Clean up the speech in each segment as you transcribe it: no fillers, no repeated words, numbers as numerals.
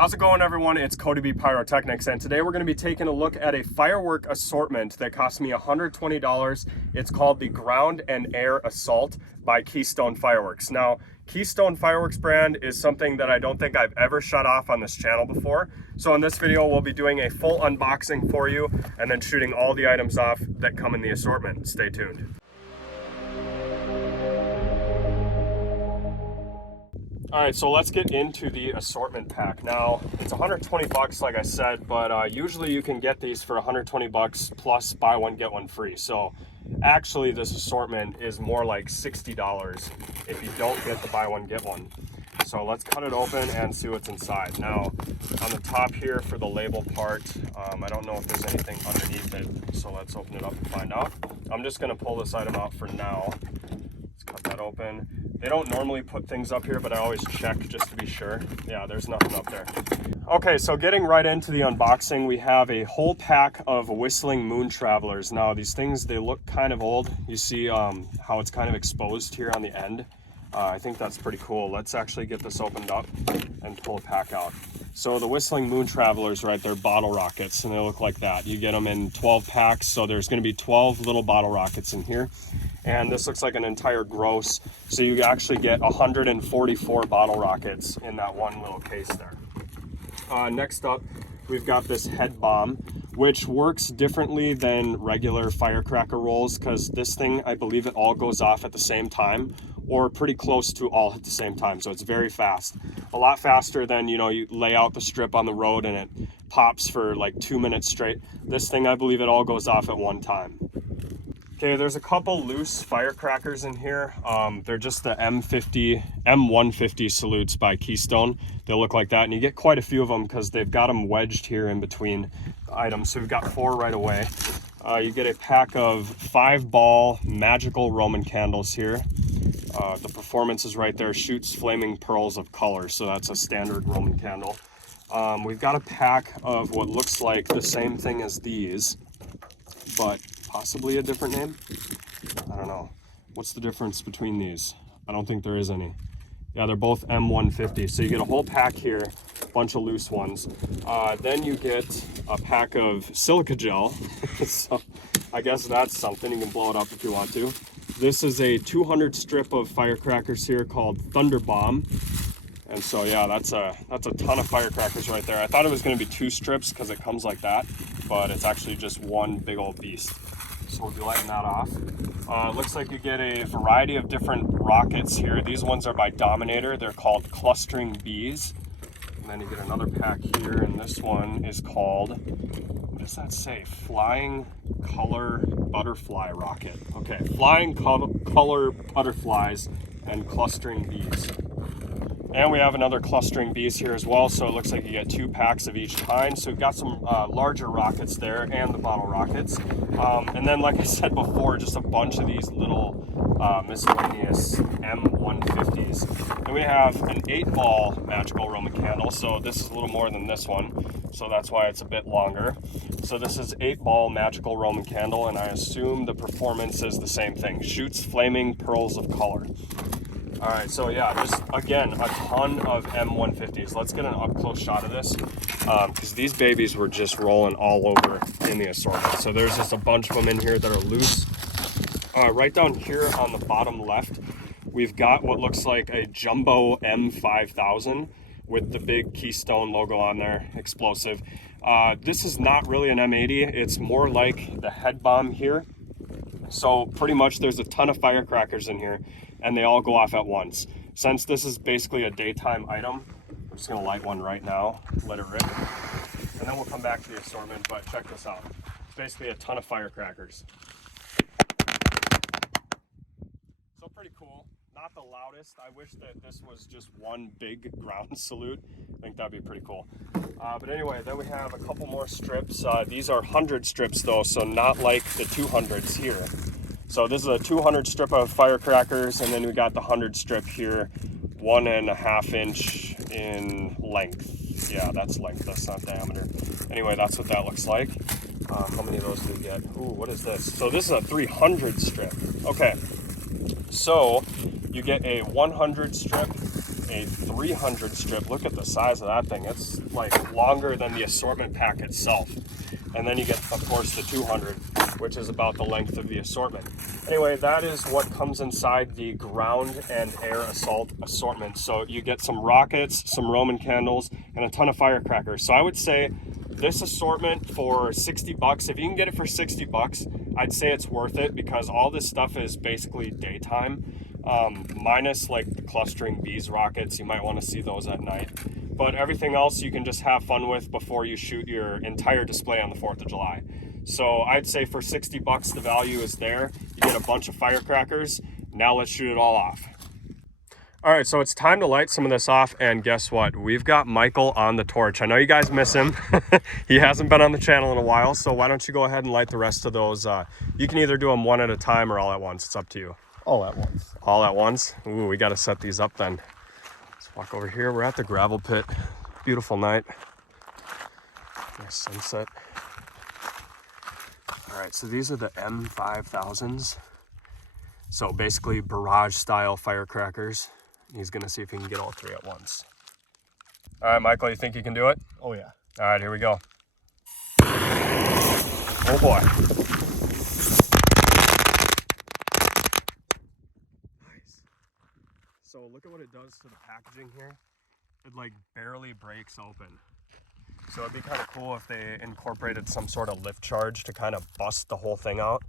How's it going, everyone? It's CodyBPyrotechnics, and today we're going to be taking a look at a firework assortment that cost me $120. It's called the Ground and Air Assault by Keystone Fireworks. Now, Keystone Fireworks brand is something that I don't think I've ever shut off on this channel before. So in this video, we'll be doing a full unboxing for you and then shooting all the items off that come in the assortment. Stay tuned. All right, so let's get into the assortment pack. Now, it's 120 bucks, like I said, but usually you can get these for 120 bucks plus buy one, get one free. So actually this assortment is more like $60 if you don't get the buy one, get one. So let's cut it open and see what's inside. Now, on the top here for the label part, I don't know if there's anything underneath it. So let's open it up and find out. I'm just gonna pull this item out for now. Let's cut that open. They don't normally put things up here, but I always check just to be sure. Yeah, there's nothing up there. Okay, so getting right into the unboxing, we have a whole pack of Whistling Moon Travelers. Now, these things, they look kind of old. You see how it's kind of exposed here on the end. I think that's pretty cool. Let's actually get this opened up and pull a pack out. So the Whistling Moon Travelers, right, they're bottle rockets, and they look like that. You get them in 12 packs, so there's gonna be 12 little bottle rockets in here. And this looks like an entire gross, so you actually get 144 bottle rockets in that one little case there. Next up, we've got this head bomb, which works differently than regular firecracker rolls, because this thing, I believe it all goes off at the same time, or pretty close to all at the same time, so it's very fast. A lot faster than, you know, you lay out the strip on the road and it pops for like 2 minutes straight. This thing, I believe it all goes off at one time. Okay, there's a couple loose firecrackers in here. They're just the M150 salutes by Keystone. They look like that, and you get quite a few of them because they've got them wedged here in between the items. So we've got 4 right away. You get a pack of 5-ball magical Roman candles here. The performance is right there, shoots flaming pearls of color, so that's a standard Roman candle. We've got a pack of what looks like the same thing as these, but possibly a different name. I don't know. What's the difference between these? I don't think there is any. Yeah, they're both M150. So you get a whole pack here, a bunch of loose ones. Then you get a pack of silica gel. So I guess that's something. You can blow it up if you want to. This is a 200 strip of firecrackers here called Thunder Bomb. And so yeah, that's a ton of firecrackers right there. I thought it was going to be 2 strips because it comes like that, but it's actually just one big old beast. So we'll be lighting that off. Looks like you get a variety of different rockets here. These ones are by Dominator. They're called Clustering Bees. And then you get another pack here, and this one is called, what does that say? Flying Color Butterfly Rocket. Okay, Flying Color Butterflies and Clustering Bees. And we have another Clustering Bees here as well, so it looks like you get 2 packs of each kind. So we've got some larger rockets there and the bottle rockets. And then, like I said before, just a bunch of these little miscellaneous M150s. And we have an 8-ball magical Roman candle, so this is a little more than this one, so that's why it's a bit longer. So this is 8-ball magical Roman candle, and I assume the performance is the same thing. Shoots flaming pearls of color. All right, so yeah, just again, a ton of M150s. Let's get an up-close shot of this, because these babies were just rolling all over in the assortment. So there's just a bunch of them in here that are loose. Right down here on the bottom left, we've got what looks like a jumbo M5000 with the big Keystone logo on there, explosive. This is not really an M80, it's more like the head bomb here. So pretty much there's a ton of firecrackers in here, and they all go off at once. Since this is basically a daytime item, I'm just gonna light one right now, let it rip, and then we'll come back to the assortment, but check this out. It's basically a ton of firecrackers. So pretty cool. Not the loudest. I wish that this was just one big ground salute. I think that'd be pretty cool. But anyway, then we have a couple more strips. These are 100 strips though, so not like the 200s here. So this is a 200 strip of firecrackers, and then we got the 100 strip here, 1.5 inch in length. Yeah, that's length, that's not diameter. Anyway, that's what that looks like. How many of those do we get? Ooh, what is this? So this is a 300 strip. Okay, so you get a 100 strip, a 300 strip. Look at the size of that thing. It's like longer than the assortment pack itself. And then you get, of course, the 200, which is about the length of the assortment. Anyway, that is what comes inside the ground and air assault assortment. So you get some rockets, some Roman candles, and a ton of firecrackers. So I would say this assortment for 60 bucks, if you can get it for 60 bucks, I'd say it's worth it, because all this stuff is basically daytime, minus like the clustering bees rockets. You might want to see those at night. But everything else you can just have fun with before you shoot your entire display on the 4th of July. So I'd say for 60 bucks, the value is there. You get a bunch of firecrackers. Now let's shoot it all off. All right, so it's time to light some of this off, and guess what? We've got Michael on the torch. I know you guys miss him. He hasn't been on the channel in a while, so why don't you go ahead and light the rest of those. You can either do them one at a time or all at once. It's up to you. All at once. All at once? Ooh, we got to set these up then. Let's walk over here. We're at the gravel pit. Beautiful night. Nice sunset. All right, so these are the M5000s. So basically barrage style firecrackers. He's gonna see if he can get all three at once. All right, Michael, you think you can do it? Oh yeah. All right, here we go. Oh boy. Nice. So look at what it does to the packaging here. It like barely breaks open. So it'd be kind of cool if they incorporated some sort of lift charge to kind of bust the whole thing out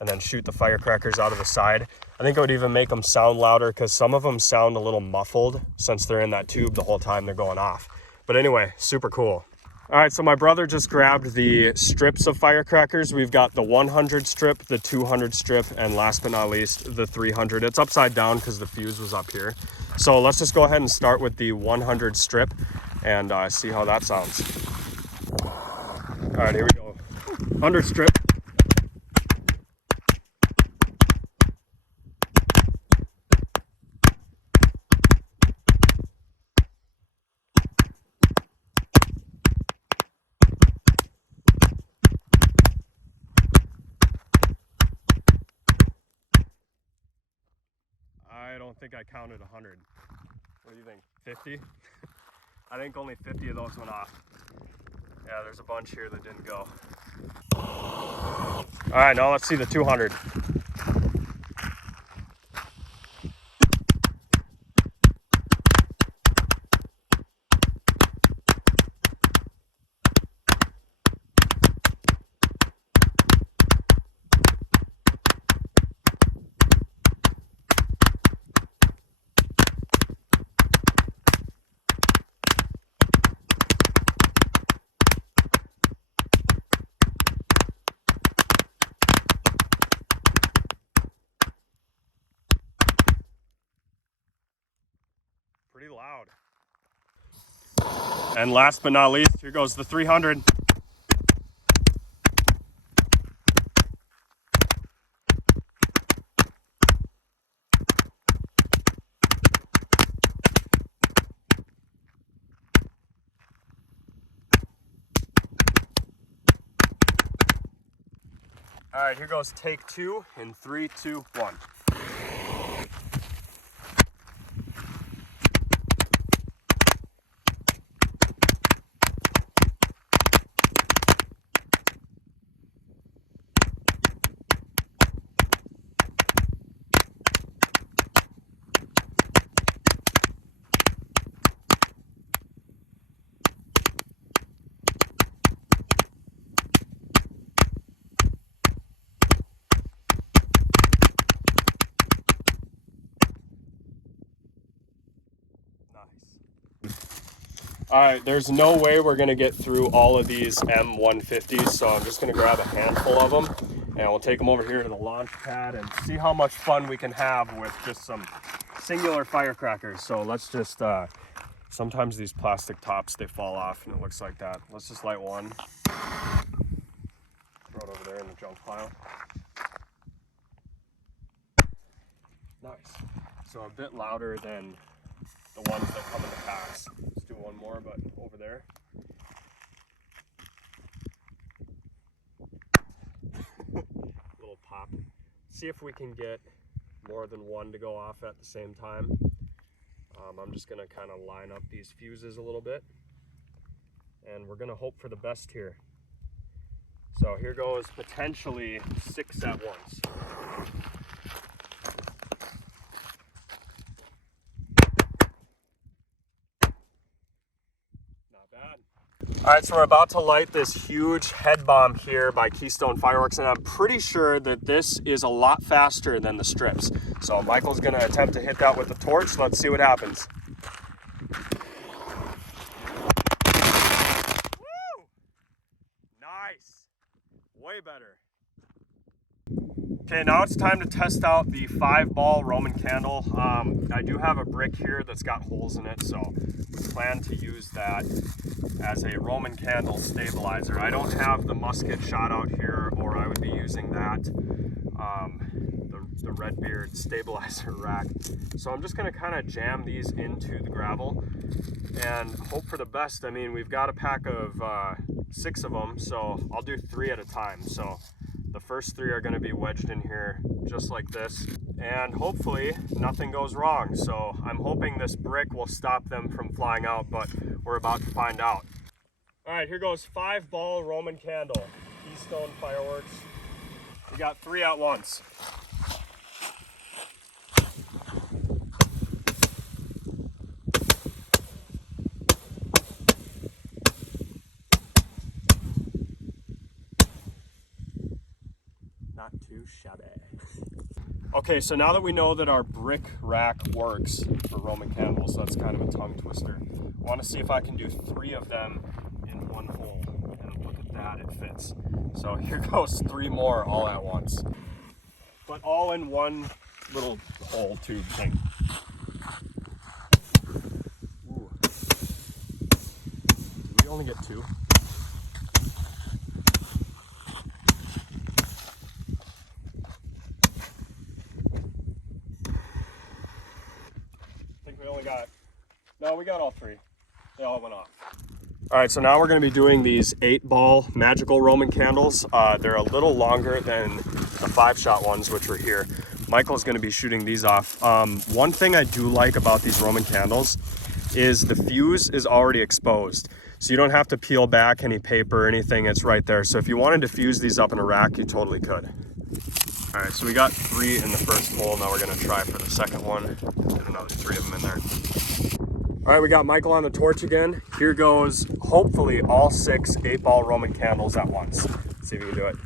and then shoot the firecrackers out of the side. I think it would even make them sound louder, because some of them sound a little muffled since they're in that tube the whole time they're going off. But anyway, super cool. All right, so my brother just grabbed the strips of firecrackers. We've got the 100 strip, the 200 strip, and last but not least, the 300. It's upside down because the fuse was up here. So let's just go ahead and start with the 100 strip and see how that sounds. All right, here we go. 100 strip. I don't think I counted 100. What do you think? 50? I think only 50 of those went off. Yeah, there's a bunch here that didn't go. All right, now let's see the 200. Pretty loud. And last but not least, here goes the 300. All right, here goes take two in 3, 2, 1. All right, there's no way we're gonna get through all of these M150s, so I'm just gonna grab a handful of them and we'll take them over here to the launch pad and see how much fun we can have with just some singular firecrackers. So let's just, sometimes these plastic tops, they fall off and it looks like that. Let's just light one. Throw it over there in the junk pile. Nice. So a bit louder than the ones that come in the packs. Let's do one more, but over there. Little pop. See if we can get more than one to go off at the same time. I'm just gonna kind of line up these fuses a little bit, and we're gonna hope for the best here. So here goes potentially 6 at once. Not bad. All right, so we're about to light this huge head bomb here by Keystone Fireworks, and I'm pretty sure that this is a lot faster than the strips. So Michael's gonna attempt to hit that with the torch. Let's see what happens. Woo! Nice, way better. Okay, now it's time to test out the 5-ball Roman candle. I do have a brick here that's got holes in it, so we plan to use that as a Roman candle stabilizer. I don't have the musket shot out here, or I would be using that, the Redbeard stabilizer rack. So I'm just gonna kind of jam these into the gravel and hope for the best. I mean, we've got a pack of 6 of them, so I'll do 3 at a time. So the first 3 are going to be wedged in here just like this, and hopefully nothing goes wrong. So I'm hoping this brick will stop them from flying out, but we're about to find out. All right, here goes 5-ball Roman candle, Keystone Fireworks. We got 3 at once. Not too shabby. Okay, so now that we know that our brick rack works for Roman candles, that's kind of a tongue twister. I want to see if I can do 3 of them in one hole, and look at that, it fits. So here goes 3 more all at once, but all in one little hole tube thing. Ooh. Did we only get 2? No, we got all 3. They all went off. All right, so now we're going to be doing these 8-ball magical Roman candles. They're a little longer than the 5-shot ones, which were here. Michael's going to be shooting these off. One thing I do like about these Roman candles is the fuse is already exposed. So you don't have to peel back any paper or anything. It's right there. So if you wanted to fuse these up in a rack, you totally could. All right, so we got 3 in the first hole. Now we're going to try for the second one. Get another 3 of them in there. All right, we got Michael on the torch again. Here goes, hopefully, all 6 8-ball Roman candles at once. Let's see if we can do it.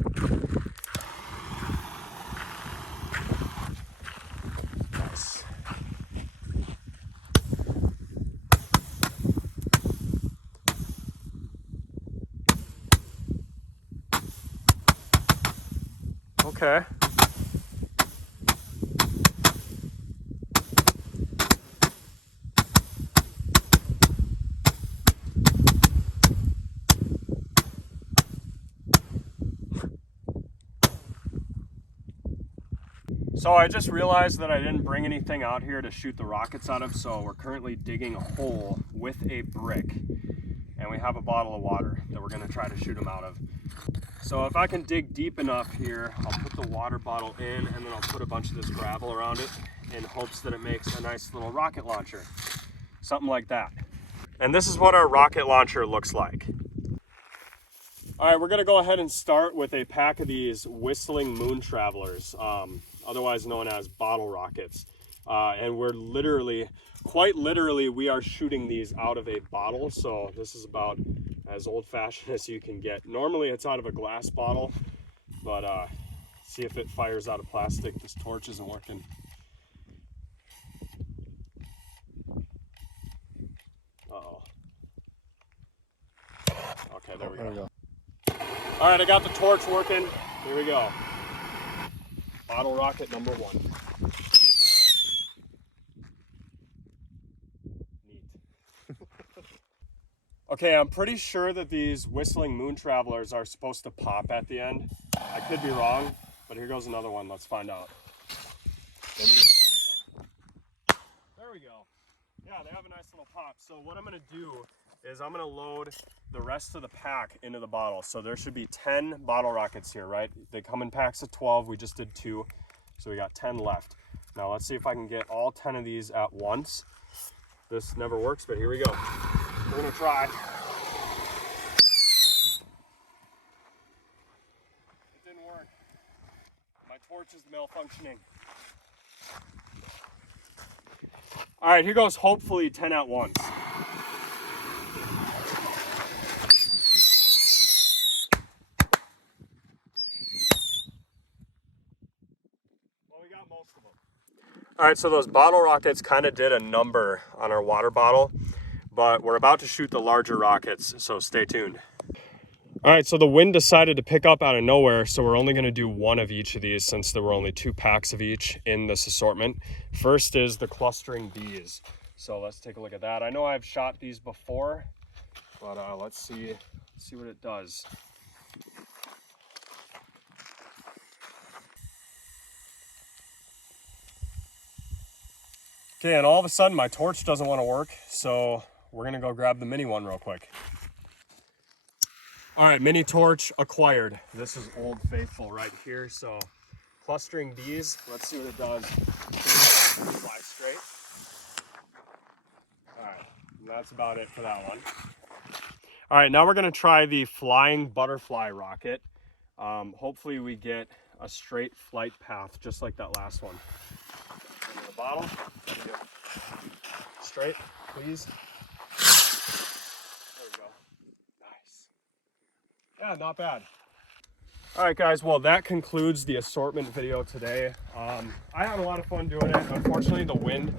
Nice. Okay. So I just realized that I didn't bring anything out here to shoot the rockets out of, so we're currently digging a hole with a brick, and we have a bottle of water that we're gonna try to shoot them out of. So if I can dig deep enough here, I'll put the water bottle in, and then I'll put a bunch of this gravel around it in hopes that it makes a nice little rocket launcher. Something like that. And this is what our rocket launcher looks like. All right, we're gonna go ahead and start with a pack of these Whistling Moon Travelers, otherwise known as bottle rockets. And we're literally, quite literally, we are shooting these out of a bottle. So this is about as old-fashioned as you can get. Normally it's out of a glass bottle, but see if it fires out of plastic. This torch isn't working. Uh-oh. Okay, there we go. All right, I got the torch working. Here we go. Bottle rocket number 1. Neat. Okay, I'm pretty sure that these Whistling Moon Travelers are supposed to pop at the end. I could be wrong, but here goes another one. Let's find out. There we go. Yeah, they have a nice little pop. So what I'm gonna do is I'm gonna load the rest of the pack into the bottle. So there should be 10 bottle rockets here, right? They come in packs of 12. We just did 2, so we got 10 left. Now let's see if I can get all 10 of these at once. this never works, but here we go. We're gonna try. It didn't work. My torch is malfunctioning. All right, here goes hopefully 10 at once. Well, we got most of them. All right, so those bottle rockets kind of did a number on our water bottle, but we're about to shoot the larger rockets, so stay tuned. All right, so the wind decided to pick up out of nowhere, so we're only gonna do one of each of these since there were only 2 packs of each in this assortment. First is the clustering bees. So let's take a look at that. I know I've shot these before, but let's see what it does. Okay, and all of a sudden my torch doesn't want to work, so we're gonna go grab the mini one real quick. All right, mini torch acquired. This is Old Faithful right here. So clustering bees, let's see what it does. Fly straight. All right, that's about it for that one. All right, now we're gonna try the flying butterfly rocket. Hopefully we get a straight flight path, just like that last one. Into the bottle. Straight, please. There we go. Nice. Yeah, not bad. All right, guys, well, that concludes the assortment video today. I had a lot of fun doing it. Unfortunately, the wind,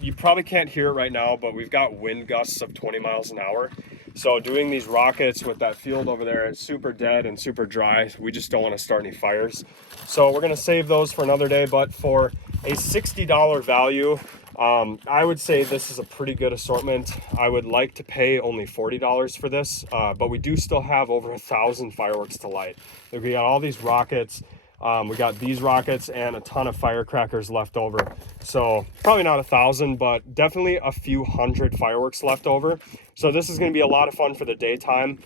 you probably can't hear it right now, but we've got wind gusts of 20 miles an hour. So doing these rockets with that field over there, it's super dead and super dry. We just don't want to start any fires. So we're going to save those for another day, but for a $60 value, I would say this is a pretty good assortment. I would like to pay only $40 for this, but we do still have over 1,000 fireworks to light. We got all these rockets, we got these rockets and a ton of firecrackers left over. So probably not 1,000, but definitely a few hundred fireworks left over. So this is going to be a lot of fun for the daytime.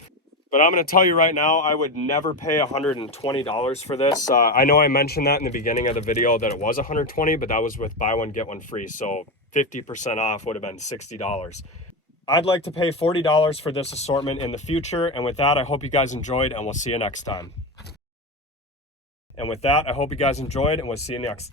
But I'm going to tell you right now, I would never pay $120 for this. I know I mentioned that in the beginning of the video that it was $120, but that was with buy one, get one free. So 50% off would have been $60. I'd like to pay $40 for this assortment in the future. And with that, I hope you guys enjoyed, and we'll see you next time. And with that, I hope you guys enjoyed, and we'll see you next.